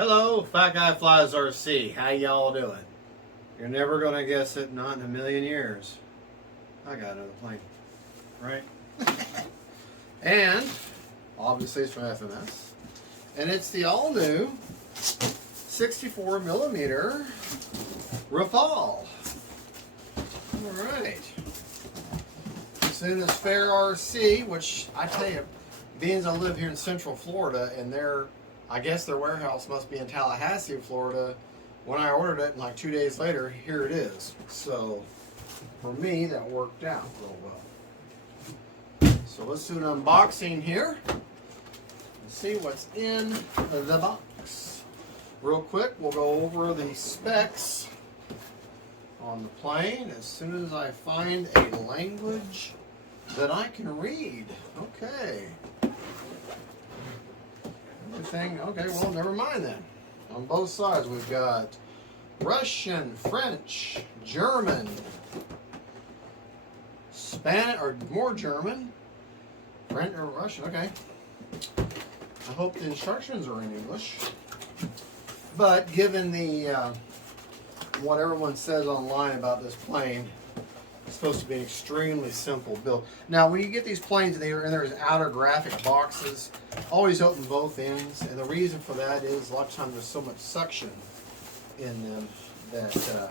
Hello, Fat Guy Flies RC. How y'all doing? You're never gonna guess it, not in a million years. I got another plane, right? And obviously it's from FMS, and it's the all-new 64mm Rafale. All right. It's in this Fair RC, which I tell you, being as I live here in Central Florida, and I guess their warehouse must be in Tallahassee, Florida. When I ordered it, and like 2 days later, here it is. So for me, that worked out real well. So let's do an unboxing here and see what's in the box. Real quick, we'll go over the specs on the plane as soon as I find a language that I can read. Okay. Everything, okay, well, never mind then. On both sides, we've got Russian, French, German, Spanish, or more German, French or Russian, okay. I hope the instructions are in English. But given the, what everyone says online about this plane, it's supposed to be an extremely simple build. Now, when you get these planes and there's outer graphic boxes, always open both ends. And the reason for that is a lot of times there's so much suction in them that it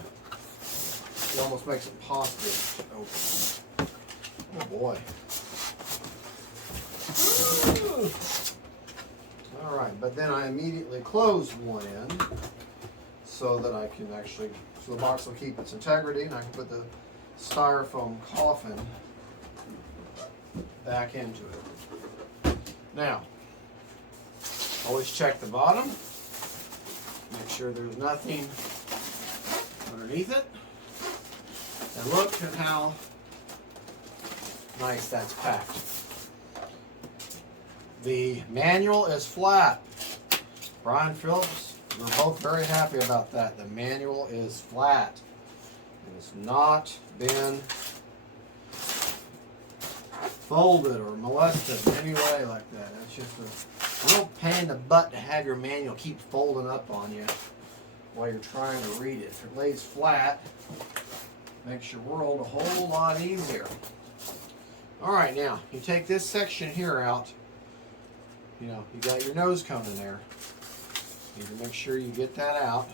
almost makes it impossible to open. Oh boy. All right, but then I immediately close one end so that I can actually, so the box will keep its integrity, and I can put the styrofoam coffin back into it. Now, always check the bottom. Make sure there's nothing underneath it. And look at how nice that's packed. The manual is flat. Brian Phillips, we're both very happy about that. The manual is flat. It's not been folded or molested in any way like that. It's just a real pain in the butt to have your manual keep folding up on you while you're trying to read it. If it lays flat, it makes your world a whole lot easier. All right, now you take this section here out. You know, you got your nose cone in there. You need to make sure you get that out.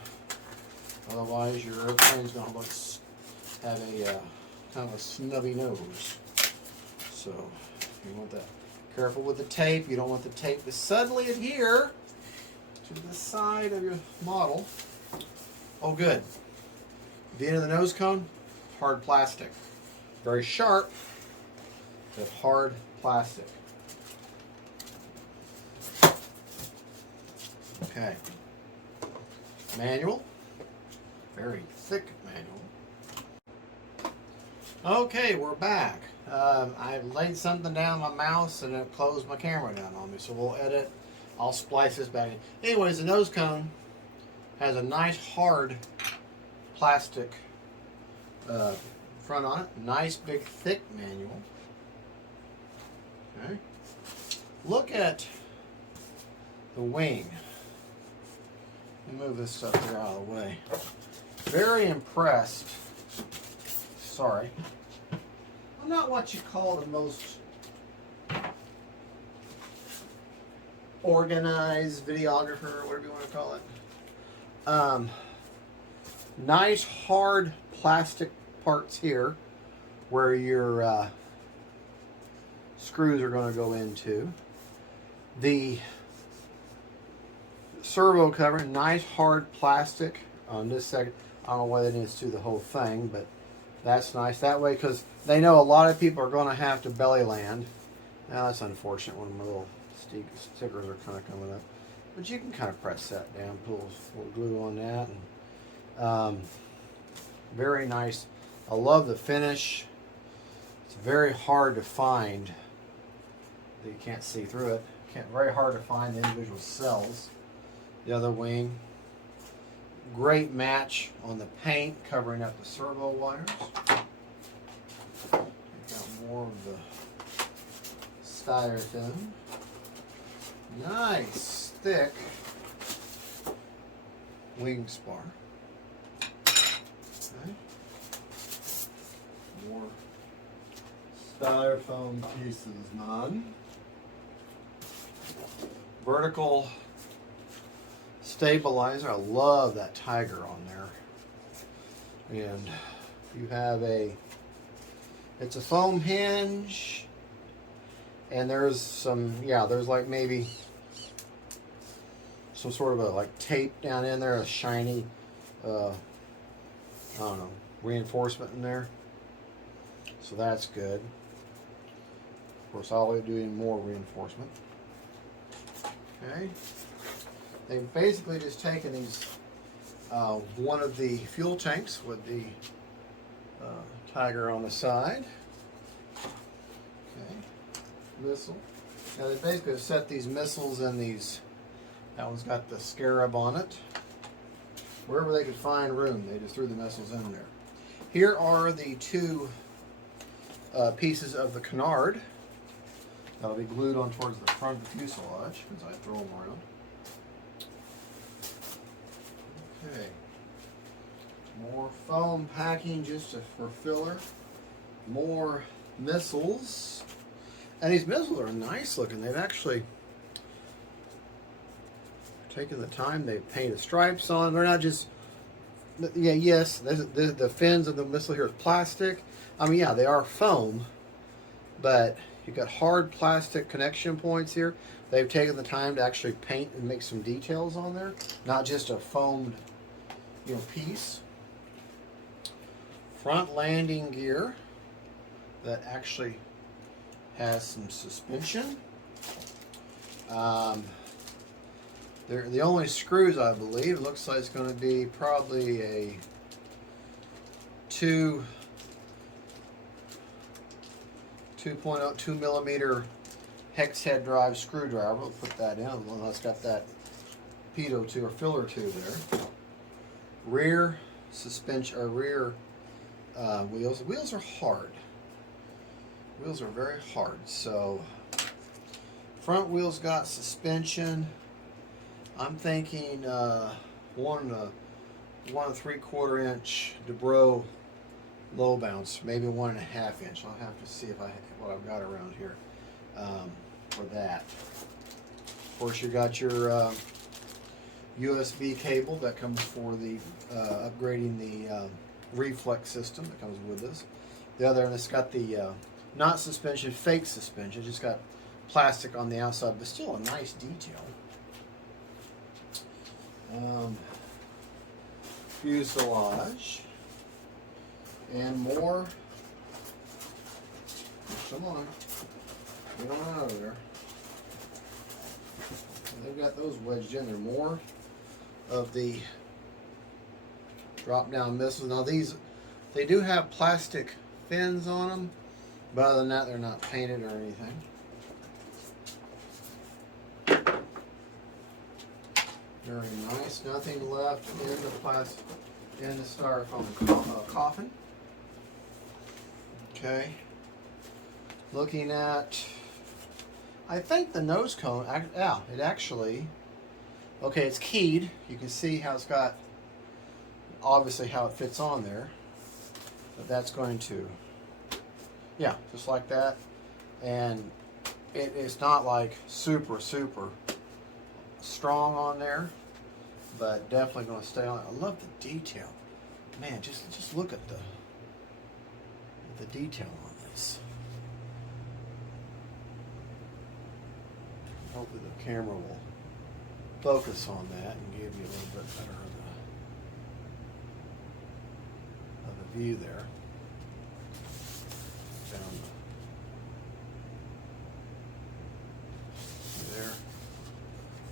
Otherwise, your airplane's going to have a kind of a snubby nose. So you want that. Careful with the tape. You don't want the tape to suddenly adhere to the side of your model. Oh, good. The end of the nose cone, hard plastic. Very sharp, but hard plastic. Okay. Manual. Very thick manual. Okay, we're back. I laid something down on my mouse and it closed my camera down on me, so we'll edit. I'll splice this back in. Anyways, the nose cone has a nice hard plastic front on it. Nice big thick manual. Okay. Look at the wing. Let me move this stuff here out of the way. Very impressed. Sorry. I'm not what you call the most organized videographer, or whatever you want to call it. Nice hard plastic parts here where your screws are going to go into. The servo cover, nice hard plastic on this second. I don't know what it is to the whole thing, but that's nice. That way, because they know a lot of people are going to have to belly land. Now that's unfortunate when my little stickers are kind of coming up. But you can kind of press that down, put a little glue on that. And, very nice. I love the finish. It's very hard to find. You can't see through it. Very hard to find the individual cells. The other wing. Great match on the paint, covering up the servo wires. Got more of the styrofoam. Nice, thick wing spar. Okay. More styrofoam pieces, man. Vertical stabilizer. I love that tiger on there. And you have it's a foam hinge, and there's some, there's like maybe some sort of a like tape down in there, a shiny, I don't know, reinforcement in there. So that's good. Of course, I'll be doing more reinforcement. Okay. They've basically just taken these, one of the fuel tanks with the tiger on the side. Okay. Missile. Now they basically have set these missiles in these. That one's got the scarab on it. Wherever they could find room, they just threw the missiles in there. Here are the two pieces of the canard that'll be glued on towards the front of the fuselage as I throw them around. Okay. More foam packing just for filler. More missiles. And these missiles are nice looking. They've actually taken the time. They've painted stripes on them. They're not just, yes, the fins of the missile here is plastic. I mean, they are foam, but you've got hard plastic connection points here. They've taken the time to actually paint and make some details on there, not just a foamed, piece. Front landing gear that actually has some suspension. They're the only screws, I believe. It looks like it's going to be probably a 2.2 millimeter hex head drive screwdriver. We'll put that in. Well, it's got that pitot tube or filler tube there. Rear suspension or rear wheels. Wheels are hard. Wheels are very hard. So front wheels got suspension. I'm thinking 1 3/4 inch Dubrow low bounce, maybe 1.5 inch. I'll have to see what I've got around here for that. Of course, you got your USB cable that comes for the upgrading the reflex system that comes with this. The other one, it's got the not suspension, fake suspension. Just got plastic on the outside, but still a nice detail. Fuselage and more. Come on, get on out of there. They've got those wedged in there. More of the drop-down missiles. Now these, they do have plastic fins on them, but other than that, they're not painted or anything. Very nice. Nothing left in the plastic, in the styrofoam coffin. Okay. Looking at, I think the nose cone, it actually, okay, it's keyed. You can see how it's got, obviously how it fits on there. But that's going to, just like that. And it's not like super strong on there, but definitely going to stay on. I love the detail. Man, just look at the detail on this. Hopefully the camera will focus on that and give you a little bit better of the view there. Down there.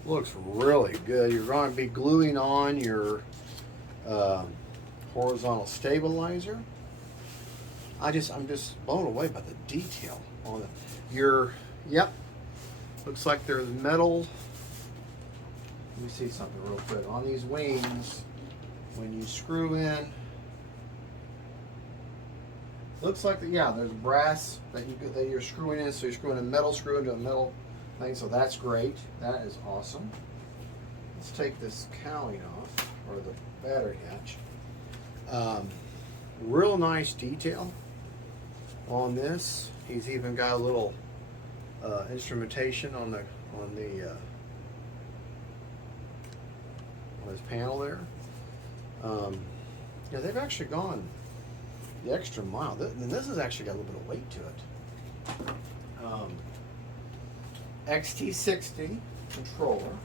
Looks really good. You're going to be gluing on your horizontal stabilizer. I'm just blown away by the detail on it. Looks like there's metal. Let me see something real quick. On these wings, when you screw in, looks like there's brass that you're screwing in. So you're screwing a metal screw into a metal thing. So that's great. That is awesome. Let's take this cowling off. or the battery hatch. Real nice detail on this. He's even got a little instrumentation on his panel there. Yeah, they've actually gone the extra mile. This has actually got a little bit of weight to it. XT60 controller.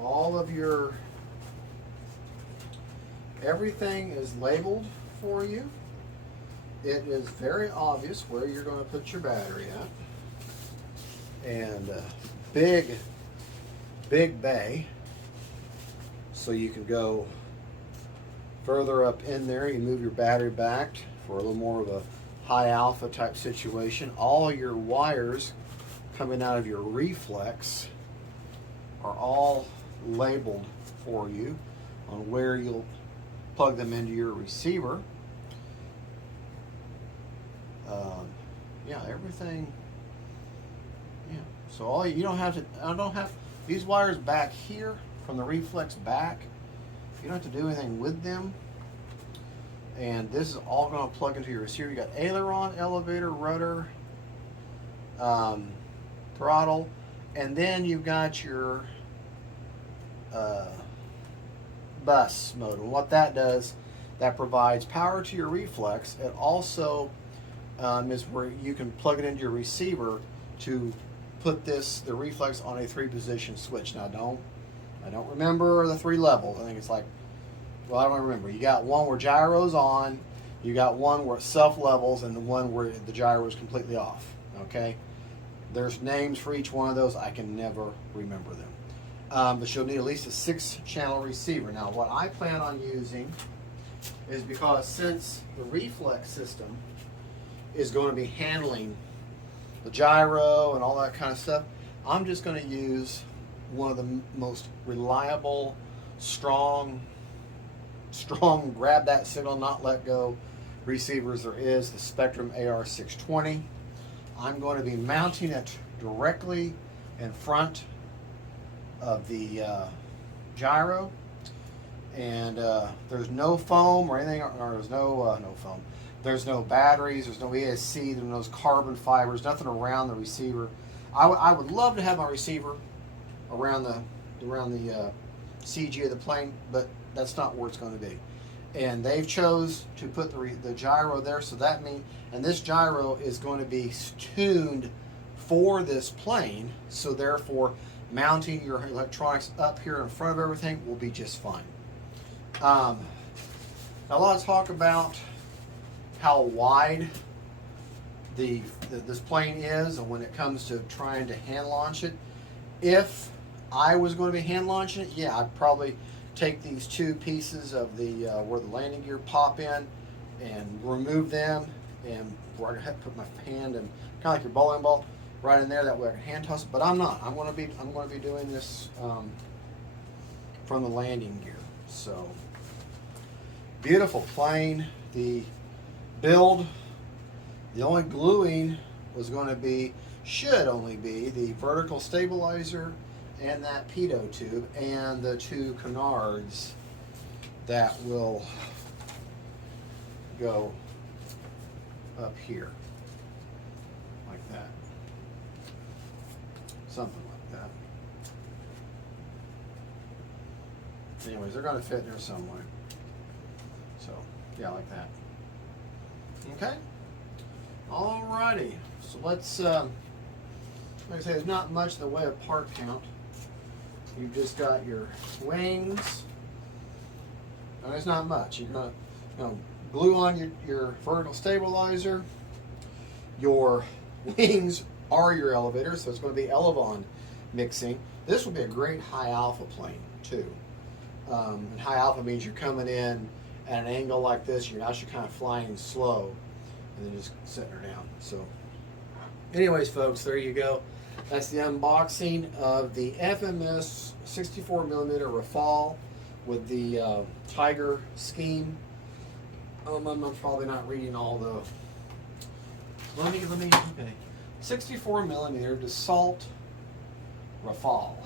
All of your everything is labeled for you. It is very obvious where you're going to put your battery at. And big bay, so you can go further up in there. You move your battery back for a little more of a high alpha type situation. All your wires coming out of your reflex are all labeled for you on where you'll plug them into your receiver. Yeah, everything. Yeah, so all you don't have to. I don't have these wires back here from the reflex back. You don't have to do anything with them. And this is all going to plug into your receiver. You got aileron, elevator, rudder, throttle, and then you've got your bus mode. And what that does, that provides power to your reflex. It also is where you can plug it into your receiver to put the reflex on a 3-position switch. Now I don't remember the 3 levels. I think it's like, well, I don't remember. You got one where gyro's on, you got one where it self-levels, and the one where the gyro is completely off. Okay? There's names for each one of those. I can never remember them. But you'll need at least a 6-channel receiver. Now, what I plan on using is, because since the reflex system is going to be handling the gyro and all that kind of stuff, I'm just going to use one of the most reliable, strong, grab that signal, not let go receivers there is, the Spectrum AR620. I'm going to be mounting it directly in front of the gyro, and there's no foam or anything, or there's no foam. There's no batteries, there's no ESC, there's no carbon fibers, nothing around the receiver. I would love to have my receiver around the CG of the plane, but that's not where it's going to be. And they've chose to put the gyro there, so that means, and this gyro is going to be tuned for this plane, so therefore mounting your electronics up here in front of everything will be just fine. Now, a lot of talk about how wide this plane is, and when it comes to trying to hand launch it. If I was going to be hand launching it, yeah, I'd probably take these 2 pieces of the where the landing gear pop in and remove them, and where I have to put my hand and kind of like your bowling ball right in there. That way I can hand toss it. But I'm not. I'm going to be doing this from the landing gear. So beautiful plane. The build, the only gluing should only be the vertical stabilizer and that pitot tube and the 2 canards that will go up here like that, something like that. Anyways, they're going to fit in there somewhere. So yeah, like that. Okay. Alrighty. So let's like I say, there's not much in the way of part count. You've just got your wings. And there's not much. You're going to glue on your vertical stabilizer. Your wings are your elevator, so it's going to be elevon mixing. This will be a great high alpha plane too. And high alpha means you're coming in at an angle like this. You're actually kind of flying slow and then just setting her down. So anyways, folks, there you go. That's the unboxing of the FMS 64mm Rafale with the Tiger scheme. I'm probably not reading all the. Let me. Okay, 64mm Dassault Rafale.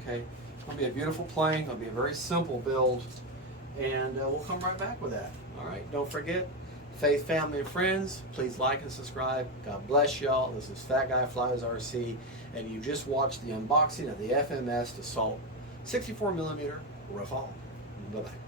Okay, It'll be a beautiful plane. It'll be a very simple build, and we'll come right back with that. All right, don't forget, faith, family, and friends, please like and subscribe. God bless y'all. This is Fat Guy Flies RC, and you just watched the unboxing of the FMS Dassault 64mm Rafale. Bye-bye.